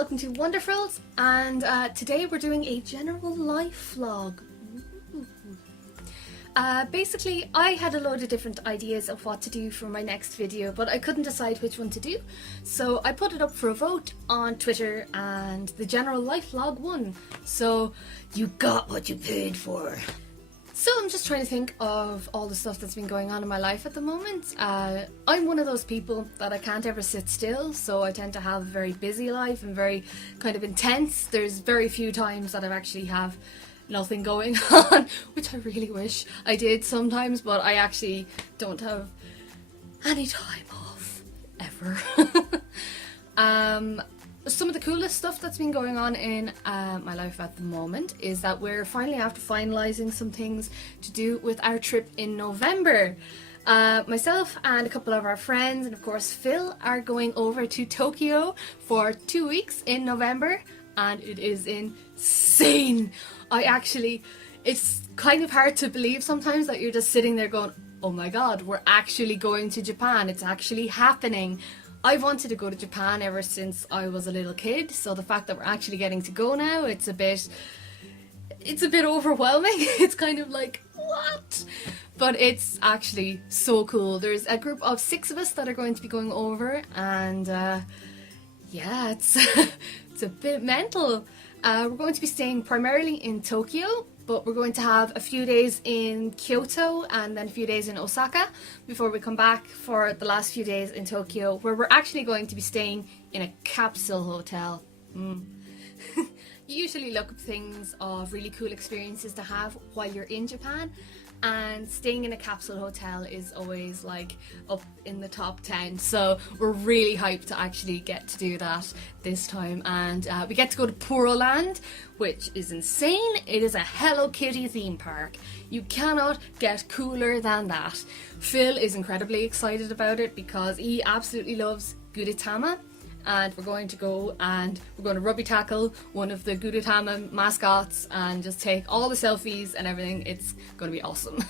welcome to Wanderfrills, and today we're doing a general life vlog. Basically, I had a load of different ideas of what to do for my next video, but I couldn't decide which one to do, so I put it up for a vote on Twitter, and the general life vlog won. So you got what you paid for. So I'm just trying to think of all the stuff that's been going on in my life at the moment. I'm one of those people that I can't ever sit still, so I tend to have a very busy life and very kind of intense. There's very few times that I actually have nothing going on, which I really wish I did sometimes, but I actually don't have any time off, ever. Some of the coolest stuff that's been going on in my life at the moment is that we're finally after finalising some things to do with our trip in November. Myself and a couple of our friends and of course Phil are going over to Tokyo for 2 weeks in November, and it is insane. It's kind of hard to believe sometimes that you're just sitting there going, oh my god, we're actually going to Japan, it's actually happening. I've wanted to go to Japan ever since I was a little kid, so the fact that we're actually getting to go now, it's a bit overwhelming. It's kind of like, what? But it's actually so cool. There's a group of 6 of us that are going to be going over, and yeah, it's it's a bit mental. We're going to be staying primarily in Tokyo, but we're going to have a few days in Kyoto and then a few days in Osaka before we come back for the last few days in Tokyo, where we're actually going to be staying in a capsule hotel. You usually look up things of really cool experiences to have while you're in Japan, and staying in a capsule hotel is always like up in the top 10, so we're really hyped to actually get to do that this time. And we get to go to Puro Land, which is insane. It is a Hello Kitty theme park. You cannot get cooler than that. Phil is incredibly excited about it because he absolutely loves Gudetama, and we're going to go and we're going to rugby tackle one of the Gudetama mascots and just take all the selfies and everything. It's going to be awesome.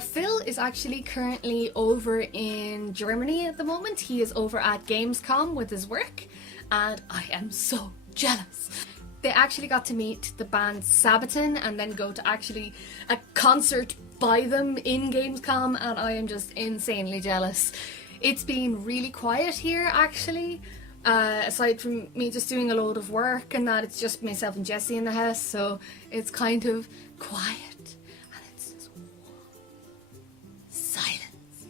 Phil is actually currently over in Germany at the moment. He is over at Gamescom with his work, and I am so jealous. They actually got to meet the band Sabaton and then go to actually a concert by them in Gamescom, and I am just insanely jealous. It's been really quiet here actually, aside from me just doing a load of work and that. It's just myself and Jessie in the house, so it's kind of quiet and it's just silence.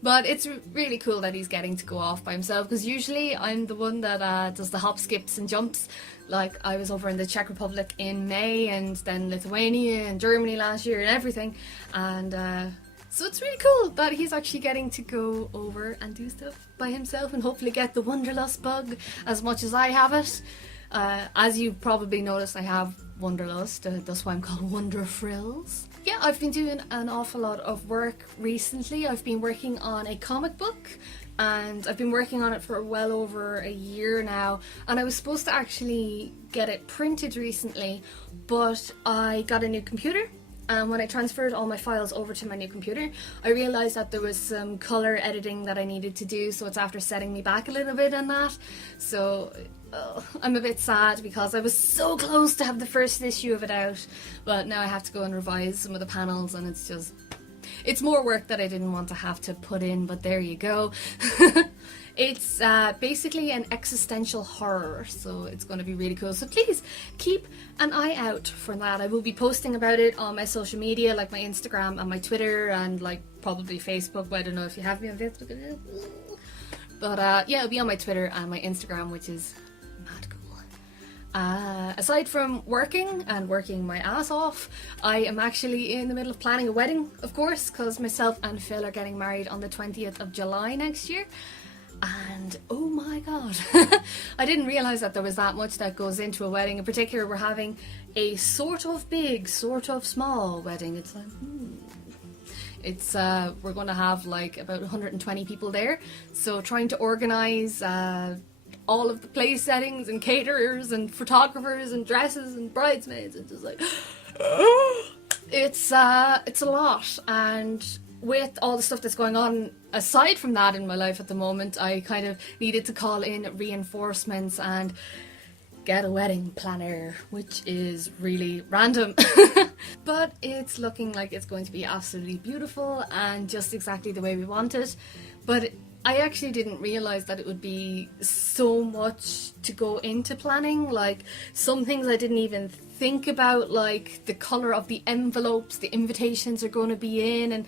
But it's really cool that he's getting to go off by himself, because usually I'm the one that does the hop, skips and jumps. Like, I was over in the Czech Republic in May, and then Lithuania and Germany last year and everything, and so it's really cool that he's actually getting to go over and do stuff by himself and hopefully get the Wanderlust bug as much as I have it. As you've probably noticed, I have Wanderlust, that's why I'm called Wanderfrills. Yeah, I've been doing an awful lot of work recently. I've been working on a comic book, and I've been working on it for well over a year now, and I was supposed to actually get it printed recently, but I got a new computer. And when I transferred all my files over to my new computer, I realised that there was some colour editing that I needed to do, so it's after setting me back a little bit on that. So I'm a bit sad because I was so close to have the first issue of it out, but now I have to go and revise some of the panels, and it's more work that I didn't want to have to put in, but there you go. It's basically an existential horror, so it's going to be really cool. So please keep an eye out for that. I will be posting about it on my social media, like my Instagram and my Twitter, and like probably Facebook, but I don't know if you have me on Facebook. But yeah, it'll be on my Twitter and my Instagram, which is mad cool. Aside from working and working my ass off, I am actually in the middle of planning a wedding, of course, because myself and Phil are getting married on the 20th of July next year. And oh my god, I didn't realise that there was that much that goes into a wedding. In particular, we're having a sort of big, sort of small wedding. It's like, it's we're going to have like about 120 people there, so trying to organise all of the place settings and caterers and photographers and dresses and bridesmaids, it's just like it's a lot, and with all the stuff that's going on aside from that in my life at the moment, I kind of needed to call in reinforcements and get a wedding planner, which is really random. But it's looking like it's going to be absolutely beautiful and just exactly the way we want it. But I actually didn't realise that it would be so much to go into planning. Like, some things I didn't even think about, like the colour of the envelopes the invitations are going to be in, and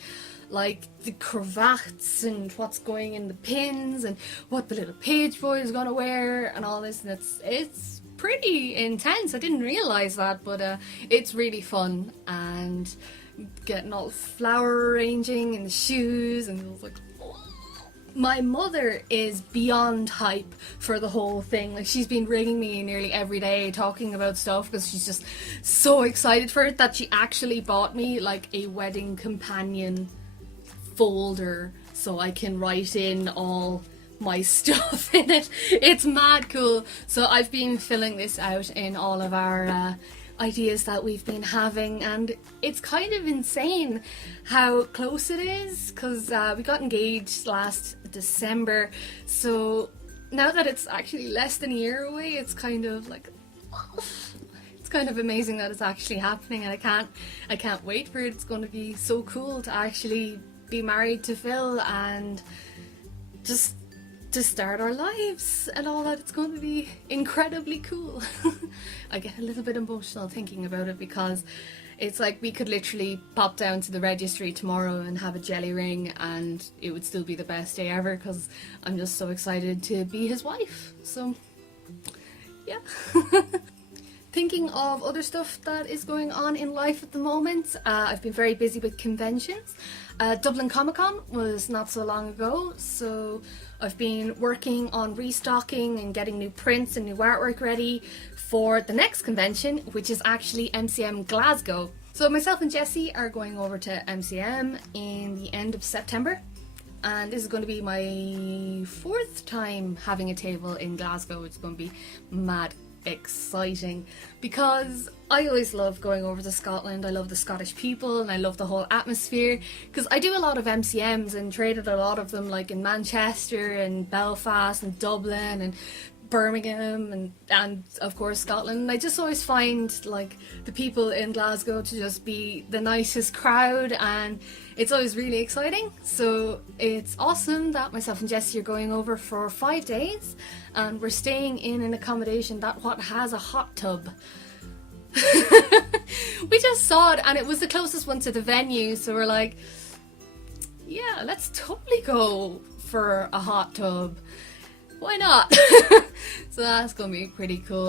like the cravats and what's going in the pins and what the little page boy is going to wear and all this. And it's pretty intense. I didn't realise that, but it's really fun. And getting all the flower arranging and the shoes, and it was like, my mother is beyond hype for the whole thing. Like, she's been ringing me nearly every day talking about stuff because she's just so excited for it that she actually bought me like a wedding companion folder so I can write in all my stuff in it. It's mad cool. So I've been filling this out in all of our ideas that we've been having, and it's kind of insane how close it is, because we got engaged last December, so now that it's actually less than a year away, it's kind of like, it's kind of amazing that it's actually happening, and I can't wait for it. It's going to be so cool to actually be married to Phil and just to start our lives and all that. It's going to be incredibly cool. I get a little bit emotional thinking about it, because it's like we could literally pop down to the registry tomorrow and have a jelly ring and it would still be the best day ever, because I'm just so excited to be his wife. So yeah. Thinking of other stuff that is going on in life at the moment, I've been very busy with conventions. Dublin Comic Con was not so long ago, so I've been working on restocking and getting new prints and new artwork ready for the next convention, which is actually MCM Glasgow. So myself and Jessie are going over to MCM in the end of September, and this is going to be my 4th time having a table in Glasgow. It's going to be mad exciting, because I always love going over to Scotland. I love the Scottish people and I love the whole atmosphere, because I do a lot of MCMs and traded a lot of them, like in Manchester and Belfast and Dublin and Birmingham and of course Scotland. And I just always find like the people in Glasgow to just be the nicest crowd, and it's always really exciting. So it's awesome that myself and Jessie are going over for 5 days, and we're staying in an accommodation that has a hot tub. We just saw it and it was the closest one to the venue, so we're like, yeah, let's totally go for a hot tub. Why not? So that's gonna be pretty cool.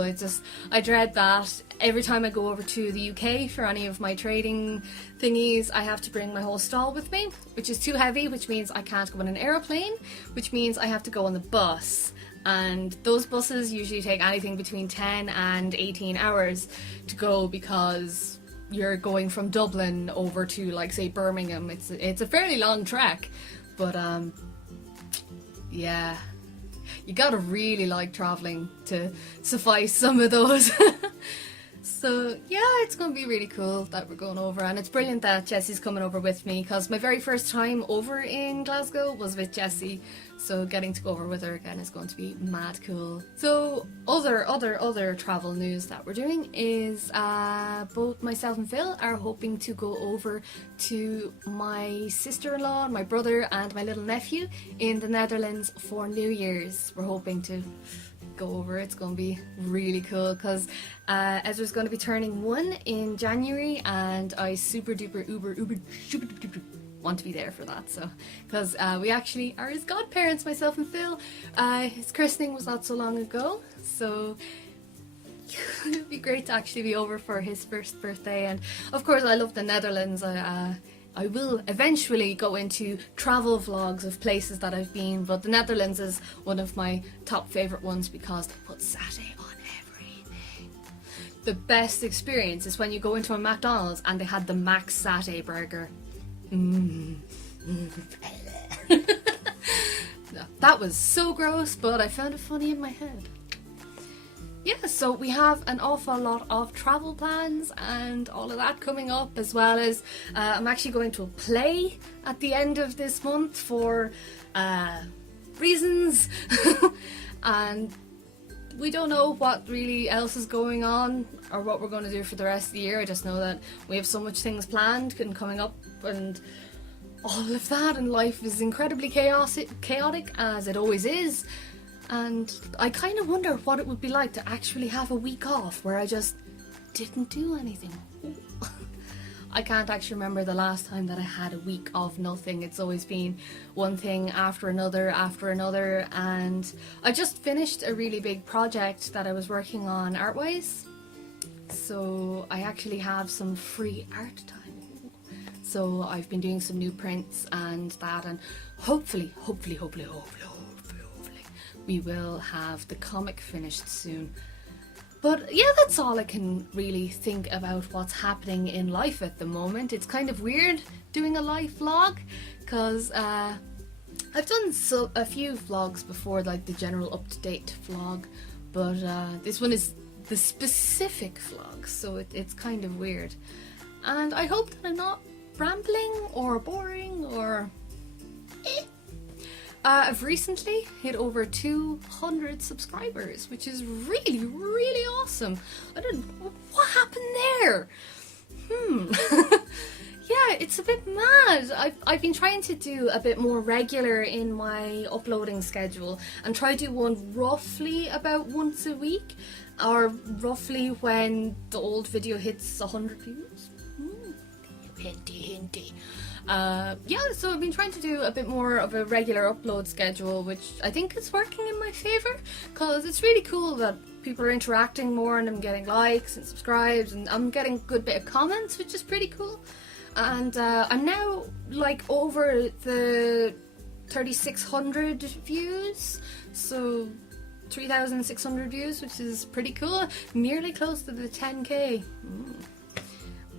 I dread that every time I go over to the UK for any of my trading thingies, I have to bring my whole stall with me, which is too heavy, which means I can't go on an aeroplane, which means I have to go on the bus. And those buses usually take anything between 10 and 18 hours to go, because you're going from Dublin over to, like, say, Birmingham. It's a fairly long trek, but yeah, you gotta really like traveling to suffice some of those. So yeah, it's going to be really cool that we're going over, and it's brilliant that Jessie's coming over with me, because my very first time over in Glasgow was with Jessie, so getting to go over with her again is going to be mad cool. So other travel news that we're doing is both myself and Phil are hoping to go over to my sister-in-law, my brother and my little nephew in the Netherlands for New Year's. We're hoping to go over. It's going to be really cool, because Ezra's going to be turning 1 in January, and I super duper want to be there for that. So, because we actually are his godparents, myself and Phil. His christening was not so long ago, so it'd be great to actually be over for his first birthday. And of course, I love the Netherlands. I will eventually go into travel vlogs of places that I've been, but the Netherlands is one of my top favourite ones because they put satay on everything. The best experience is when you go into a McDonald's and they had the Max Satay burger. No, that was so gross, but I found it funny in my head. yeah, so we have an awful lot of travel plans and all of that coming up, as well as I'm actually going to a play at the end of this month for reasons. And we don't know what really else is going on or what we're going to do for the rest of the year. I just know that we have so much things planned and coming up and all of that, and life is incredibly chaotic as it always is. And I kind of wonder what it would be like to actually have a week off where I just didn't do anything. I can't actually remember the last time that I had a week of nothing. It's always been one thing after another, and I just finished a really big project that I was working on art-wise. So I actually have some free art time. So I've been doing some new prints and that, and hopefully, we will have the comic finished soon. But yeah, that's all I can really think about what's happening in life at the moment. It's kind of weird doing a life vlog, because I've done a few vlogs before, like the general up-to-date vlog, but this one is the specific vlog, so it's kind of weird. And I hope that I'm not rambling or boring or I've recently hit over 200 subscribers, which is really, really awesome. I don't know what happened there. Yeah, it's a bit mad. I've been trying to do a bit more regular in my uploading schedule and try to do one roughly about once a week, or roughly when the old video hits 100 views. Hinty. Yeah, so I've been trying to do a bit more of a regular upload schedule, which I think is working in my favour, because it's really cool that people are interacting more and I'm getting likes and subscribes, and I'm getting a good bit of comments, which is pretty cool. And I'm now like over the 3,600 views, so 3,600 views, which is pretty cool, nearly close to the 10k.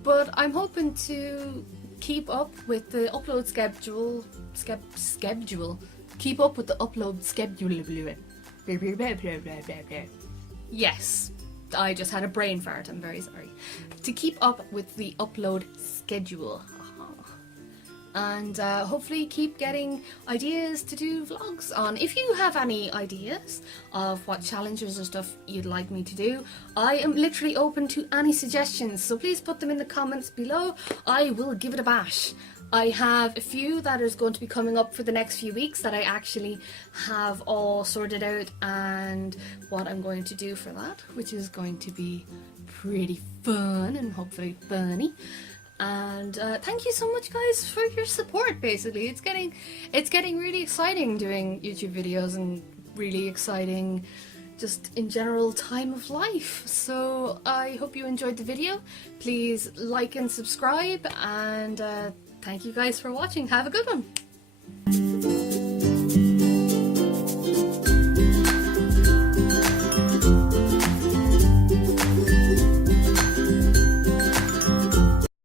But I'm hoping to keep up with the upload schedule. Keep up with the upload schedule. Yes, I just had a brain fart. I'm very sorry. To keep up with the upload schedule. And hopefully keep getting ideas to do vlogs on. If you have any ideas of what challenges or stuff you'd like me to do, I am literally open to any suggestions, so please put them in the comments below. I will give it a bash. I have a few that is going to be coming up for the next few weeks that I actually have all sorted out, and what I'm going to do for that, which is going to be pretty fun and hopefully funny. And thank you so much, guys, for your support. Basically, it's getting really exciting doing YouTube videos, and really exciting just in general time of life. So I hope you enjoyed the video. Please like and subscribe, and thank you guys for watching. Have a good one.